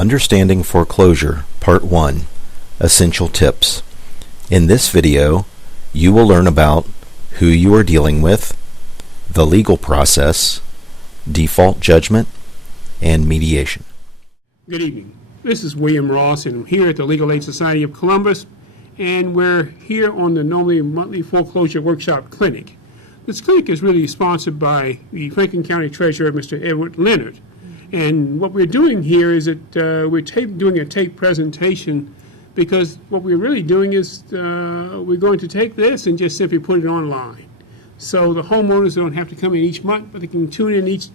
Understanding Foreclosure, Part 1, Essential Tips. In this video, you will learn about who you are dealing with, the legal process, default judgment, and mediation. Good evening. This is William Ross, and I'm here at the Legal Aid Society of Columbus, and we're here on the normally monthly foreclosure workshop clinic. This clinic is really sponsored by the Franklin County Treasurer, Mr. Edward Leonard. And what we're doing here is that we're doing a tape presentation, because what we're really doing is we're going to take this and just simply put it online. So the homeowners don't have to come in each month, but they can tune in each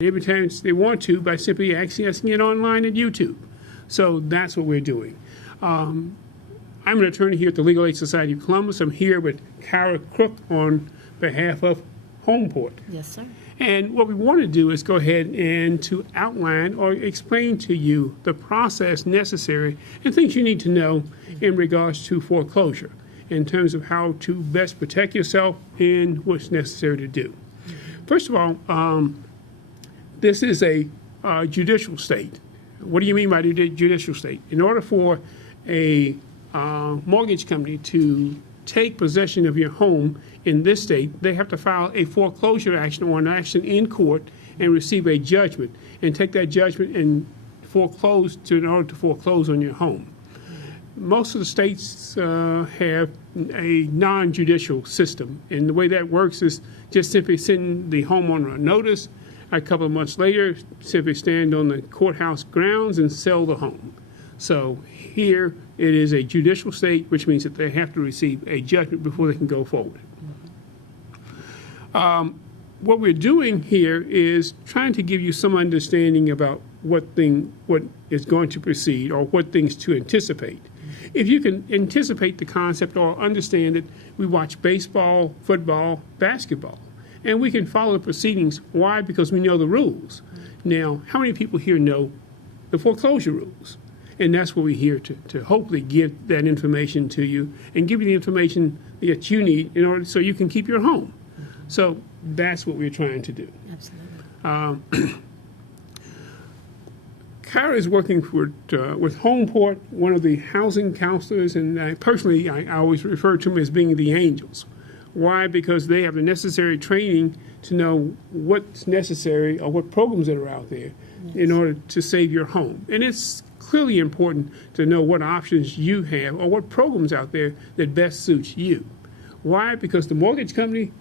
every time they want to by simply accessing it online at YouTube. So that's what we're doing. I'm an attorney here at the Legal Aid Society of Columbus. I'm here with Kara Crook on behalf of Homeport. Yes, sir. And what we want to do is go ahead and to outline or explain to you the process necessary and things you need to know in regards to foreclosure, in terms of how to best protect yourself and what's necessary to do. First of all, this is a judicial state. What do you mean by judicial state? In order for a mortgage company to take possession of your home in this state, they have to file a foreclosure action or an action in court and receive a judgment and take that judgment and foreclose in order to foreclose on your home. Most of the states have a non-judicial system, and the way that works is just simply sending the homeowner a notice. A couple of months later, simply stand on the courthouse grounds and sell the home. So here it is a judicial state, which means that they have to receive a judgment before they can go forward. What we're doing here is trying to give you some understanding about what is going to proceed or what things to anticipate. If you can anticipate the concept or understand it, we watch baseball, football, basketball, and we can follow the proceedings. Why? Because we know the rules. Now, how many people here know the foreclosure rules? And that's what we're here to hopefully give that information to you and give you the information that you need in order so you can keep your home. So that's what we're trying to do. Absolutely. Kara is working with Homeport, one of the housing counselors, and personally I always refer to them as being the angels. Why? Because they have the necessary training to know what's necessary or what programs that are out there in order to save your home. And it's clearly important to know what options you have or what programs out there that best suits you. Why? Because the mortgage company,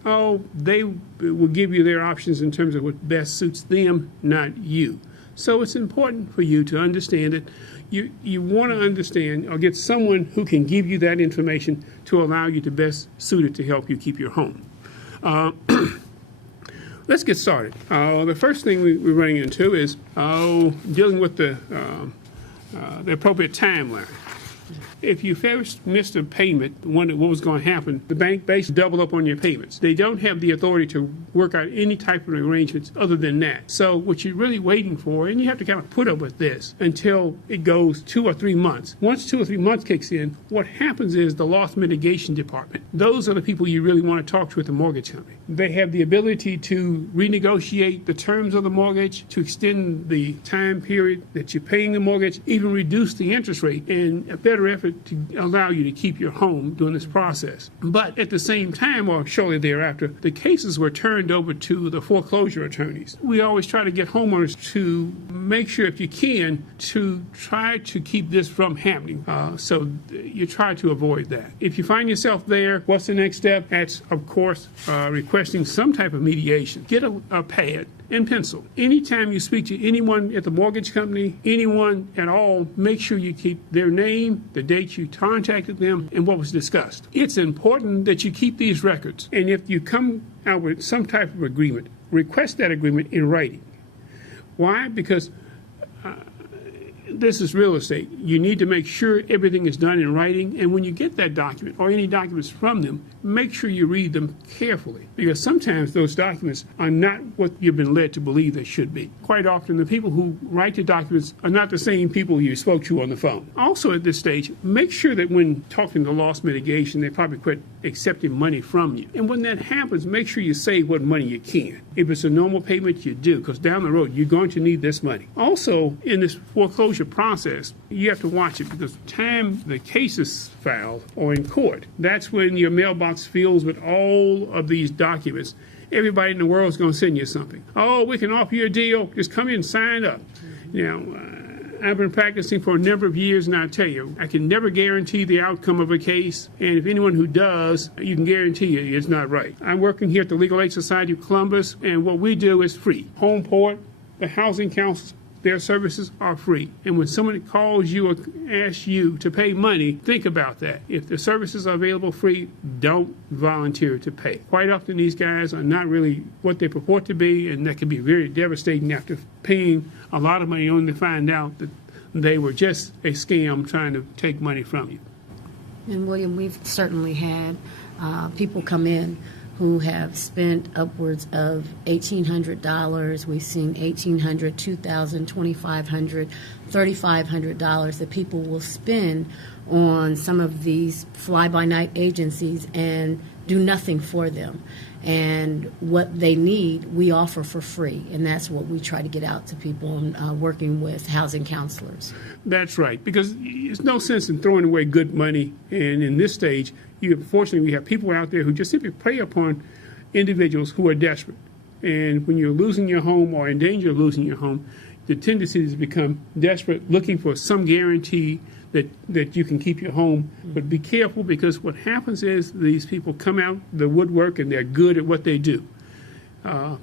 they will give you their options in terms of what best suits them, not you. So it's important for you to understand it. You want to understand or get someone who can give you that information to allow you to best suit it to help you keep your home. Let's get started. The first thing we're running into is dealing with the appropriate timeline. If you first missed a payment, what was going to happen, the bank basically doubled up on your payments. They don't have the authority to work out any type of arrangements other than that. So what you're really waiting for, and you have to kind of put up with this until it goes 2 or 3 months. Once 2 or 3 months kicks in, what happens is the loss mitigation department. Those are the people you really want to talk to at the mortgage company. They have the ability to renegotiate the terms of the mortgage, to extend the time period that you're paying the mortgage, even reduce the interest rate, and a better effort to allow you to keep your home during this process. But at the same time, or shortly thereafter, the cases were turned over to the foreclosure attorneys. We always try to get homeowners to make sure, if you can, to try to keep this from happening. So you try to avoid that. If you find yourself there, what's the next step? That's, of course, requesting some type of mediation. Get a pad and pencil. Anytime you speak to anyone at the mortgage company, anyone at all, make sure you keep their name, the date you contacted them, and what was discussed. It's important that you keep these records. And if you come out with some type of agreement, request that agreement in writing. Why? Because this is real estate. You need to make sure everything is done in writing, and when you get that document or any documents from them, make sure you read them carefully, because sometimes those documents are not what you've been led to believe they should be. Quite often, the people who write the documents are not the same people you spoke to on the phone. Also, at this stage, make sure that when talking to loss mitigation, they probably quit accepting money from you. And when that happens, make sure you save what money you can. If it's a normal payment, you do, because down the road, you're going to need this money. Also, in this foreclosure process, you have to watch it, because the time the case is filed or in court, that's when your mailbox fills with all of these documents. Everybody in the world is going to send you something. Oh, we can offer you a deal. Just come in and sign up. Now, I've been practicing for a number of years, and I tell you, I can never guarantee the outcome of a case. And if anyone who does, you can guarantee you it's not right. I'm working here at the Legal Aid Society of Columbus, and what we do is free. Home Port, the housing councils, their services are free. And when someone calls you or asks you to pay money, think about that. If the services are available free, don't volunteer to pay. Quite often these guys are not really what they purport to be, and that can be very devastating after paying a lot of money only to find out that they were just a scam trying to take money from you. And William, we've certainly had people come in who have spent upwards of $1,800. We've seen $1,800, $2,000, $2,500, $3,500 that people will spend on some of these fly-by-night agencies and do nothing for them. And what they need, we offer for free, and that's what we try to get out to people working with housing counselors. That's right, because there's no sense in throwing away good money. And in this stage, fortunately, we have people out there who just simply prey upon individuals who are desperate. And when you're losing your home or in danger of losing your home, the tendency is to become desperate, looking for some guarantee that you can keep your home. But be careful, because what happens is these people come out the woodwork and they're good at what they do.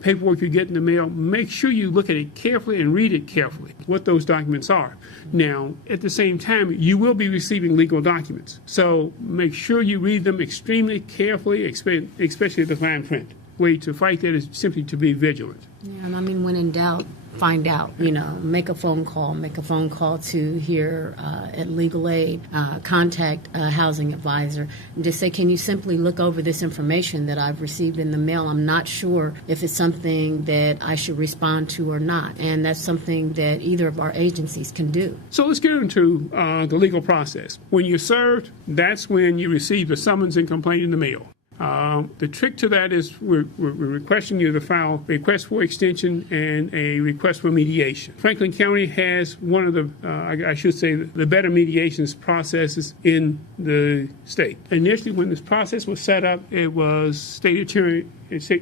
Paperwork you get in the mail, make sure you look at it carefully and read it carefully, what those documents are. Now, at the same time, you will be receiving legal documents. So make sure you read them extremely carefully, especially the fine print. Way to fight that is simply to be vigilant. Yeah, and I mean, when in doubt, find out, make a phone call to here at Legal Aid, contact a housing advisor, and just say, can you simply look over this information that I've received in the mail? I'm not sure if it's something that I should respond to or not. And that's something that either of our agencies can do. So let's get into the legal process. When you're served, that's when you receive the summons and complaint in the mail. The trick to that is we're requesting you to file a request for extension and a request for mediation. Franklin County has one of the, I should say, the better mediations processes in the state. Initially, when this process was set up, it was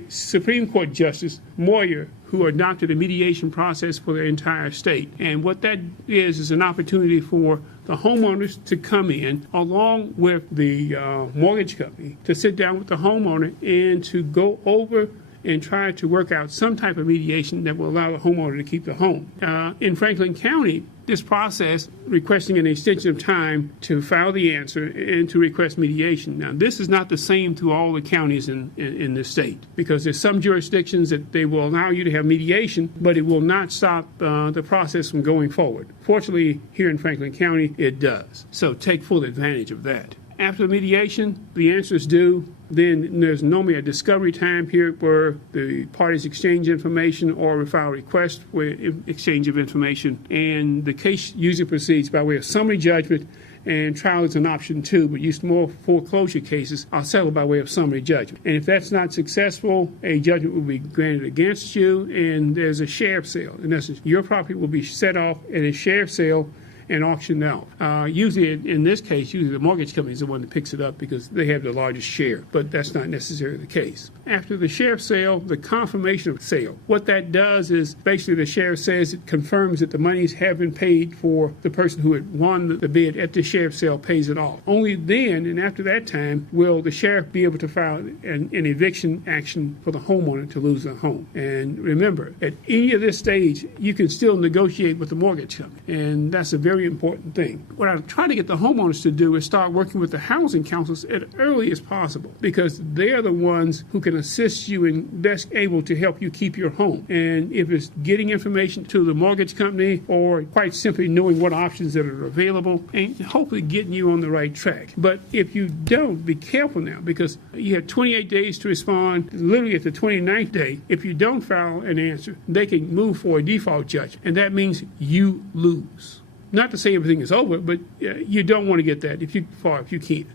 Supreme Court Justice Moyer who adopted a mediation process for the entire state. And what that is an opportunity for the homeowners to come in, along with the mortgage company, to sit down with the homeowner and to go over and try to work out some type of mediation that will allow the homeowner to keep the home. In Franklin County, this process, requesting an extension of time to file the answer and to request mediation. Now, this is not the same to all the counties in this state, because there's some jurisdictions that they will allow you to have mediation, but it will not stop the process from going forward. Fortunately, here in Franklin County, it does. So take full advantage of that. After the mediation, the answer is due. Then there's normally a discovery time period where the parties exchange information or file requests for exchange of information. And the case usually proceeds by way of summary judgment, and trial is an option too, but more foreclosure cases are settled by way of summary judgment. And if that's not successful, a judgment will be granted against you, and there's a sheriff sale. In essence, your property will be set off at a sheriff sale and auctioned out. Usually, in this case, the mortgage company is the one that picks it up because they have the largest share, but that's not necessarily the case. After the sheriff sale, the confirmation of sale. What that does is basically the sheriff says it confirms that the monies have been paid for the person who had won the bid at the sheriff sale pays it off. Only then, and after that time, will the sheriff be able to file an eviction action for the homeowner to lose their home. And remember, at any of this stage, you can still negotiate with the mortgage company, and that's a very important thing. What I try to get the homeowners to do is start working with the housing councils as early as possible, because they're the ones who can assist you and best able to help you keep your home. And if it's getting information to the mortgage company, or quite simply knowing what options that are available, and hopefully getting you on the right track. But if you don't, be careful now, because you have 28 days to respond. Literally at the 29th day, if you don't file an answer, they can move for a default judgment, and that means you lose. Not to say everything is over, but you don't want to get that if you can.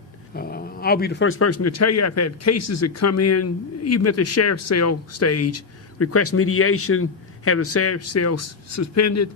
I'll be the first person to tell you I've had cases that come in, even at the sheriff's sale stage, request mediation, have the sheriff's sale suspended,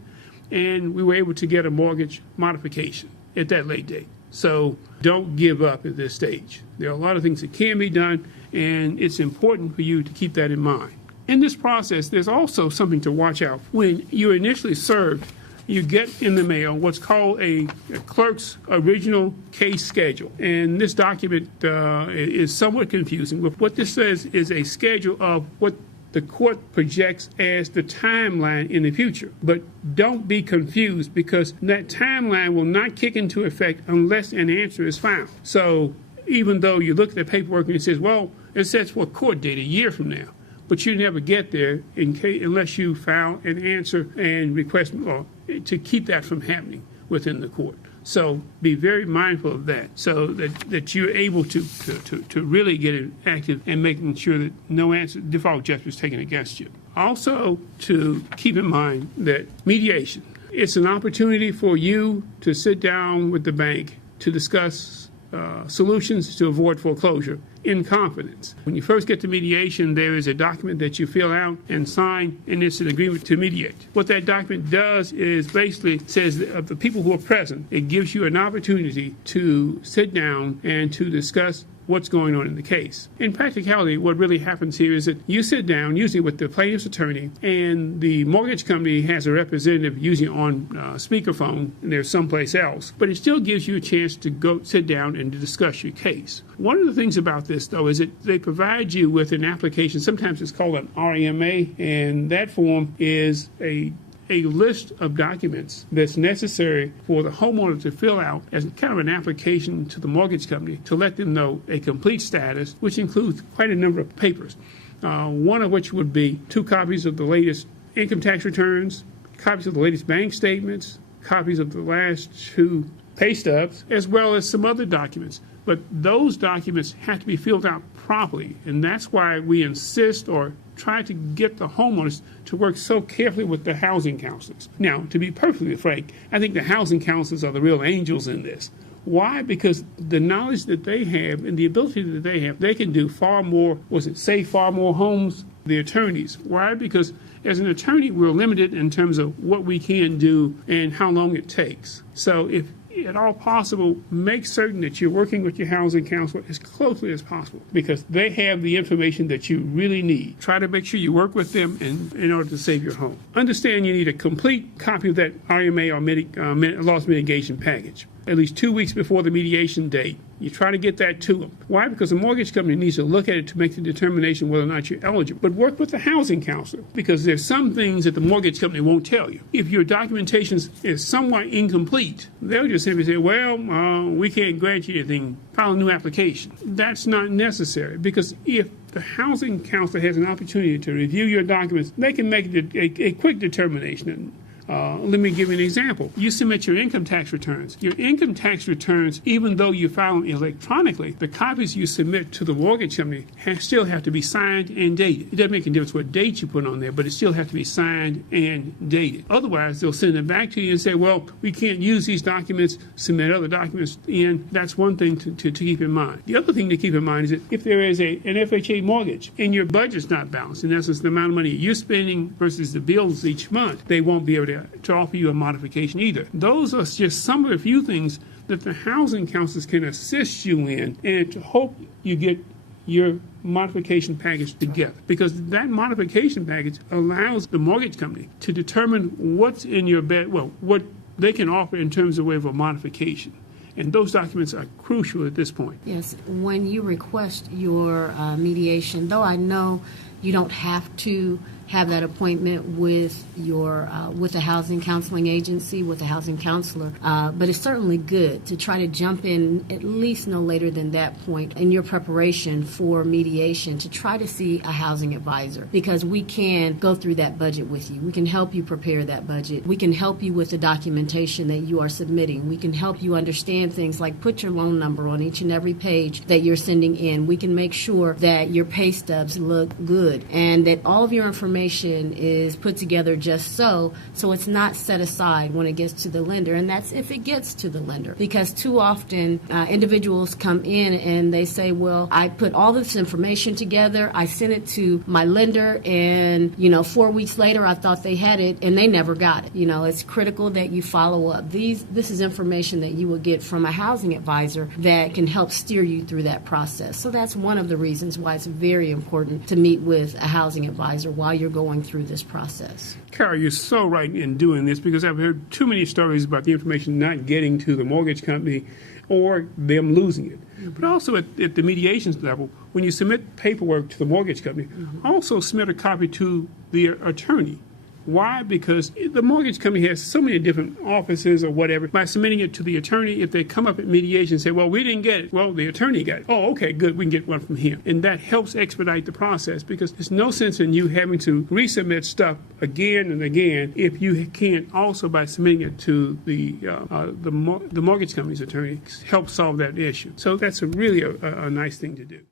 and we were able to get a mortgage modification at that late date. So don't give up at this stage. There are a lot of things that can be done, and it's important for you to keep that in mind. In this process, there's also something to watch out. When you're initially served, you get in the mail what's called a clerk's original case schedule. And this document is somewhat confusing. But what this says is a schedule of what the court projects as the timeline in the future. But don't be confused, because that timeline will not kick into effect unless an answer is found. So even though you look at the paperwork and it says, well, it says for court date a year from now, but you never get there unless you file an answer and request to keep that from happening within the court. So be very mindful of that, so that you're able to really get it active and making sure that no default judgment is taken against you. Also, to keep in mind that mediation, it's an opportunity for you to sit down with the bank to discuss solutions to avoid foreclosure in confidence. When you first get to mediation, there is a document that you fill out and sign, and it's an agreement to mediate. What that document does is basically says that of the people who are present, it gives you an opportunity to sit down and to discuss what's going on in the case. In practicality, what really happens here is that you sit down, usually with the plaintiff's attorney, and the mortgage company has a representative, usually on speakerphone, and they're someplace else. But it still gives you a chance to go sit down and to discuss your case. One of the things about this, though, is that they provide you with an application. Sometimes it's called an RMA, and that form is a list of documents that's necessary for the homeowner to fill out as kind of an application to the mortgage company to let them know a complete status, which includes quite a number of papers, one of which would be 2 copies of the latest income tax returns, copies of the latest bank statements, copies of the last 2 pay stubs, as well as some other documents. But those documents have to be filled out properly, and that's why we insist or try to get the homeowners to work so carefully with the housing counselors. Now, to be perfectly frank, I think the housing counselors are the real angels in this. Why? Because the knowledge that they have and the ability that they have, they can do far more, save far more homes, the attorneys. Why? Because as an attorney, we're limited in terms of what we can do and how long it takes. So if at all possible, make certain that you're working with your housing counselor as closely as possible, because they have the information that you really need. Try to make sure you work with them in order to save your home. Understand you need a complete copy of that RMA or loss mitigation package at least 2 weeks before the mediation date. You try to get that to them. Why? Because the mortgage company needs to look at it to make the determination whether or not you're eligible. But work with the housing counselor, because there's some things that the mortgage company won't tell you. If your documentation is somewhat incomplete, they'll just simply say, well, we can't grant you anything, file a new application. That's not necessary, because if the housing counselor has an opportunity to review your documents, they can make a quick determination. Let me give you an example. You submit your income tax returns. Your income tax returns, even though you file them electronically, the copies you submit to the mortgage company still have to be signed and dated. It doesn't make a difference what date you put on there, but it still has to be signed and dated. Otherwise, they'll send it back to you and say, well, we can't use these documents, submit other documents in. That's one thing to keep in mind. The other thing to keep in mind is that if there is an FHA mortgage and your budget's not balanced, in essence, the amount of money you're spending versus the bills each month, they won't be able to offer you a modification either. Those are just some of the few things that the housing counselors can assist you in, and to hope you get your modification package together, because that modification package allows the mortgage company to determine what's in your what they can offer in terms of way of a modification. And those documents are crucial at this point. Yes, when you request your mediation, though I know you don't have to have that appointment with your with a housing counseling agency, with a housing counselor, but it's certainly good to try to jump in at least no later than that point in your preparation for mediation, to try to see a housing advisor, because we can go through that budget with you. We can help you prepare that budget. We can help you with the documentation that you are submitting. We can help you understand things like put your loan number on each and every page that you're sending in. We can make sure that your pay stubs look good and that all of your information information is put together just so it's not set aside when it gets to the lender, and that's if it gets to the lender. Because too often individuals come in and they say, well, I put all this information together, I sent it to my lender, and 4 weeks later I thought they had it and they never got it. It's critical that you follow up. This is information that you will get from a housing advisor that can help steer you through that process. So that's one of the reasons why it's very important to meet with a housing advisor while you're going through this process. Carol, you're so right in doing this, because I've heard too many stories about the information not getting to the mortgage company or them losing it. Mm-hmm. But also at the mediation level, when you submit paperwork to the mortgage company, also submit a copy to the attorney. Why? Because the mortgage company has so many different offices or whatever. By submitting it to the attorney, if they come up at mediation and say, well, we didn't get it, well, the attorney got it. Oh, okay, good, we can get one from him. And that helps expedite the process, because there's no sense in you having to resubmit stuff again and again if you can't also, by submitting it to the mortgage company's attorney, help solve that issue. So that's really a nice thing to do.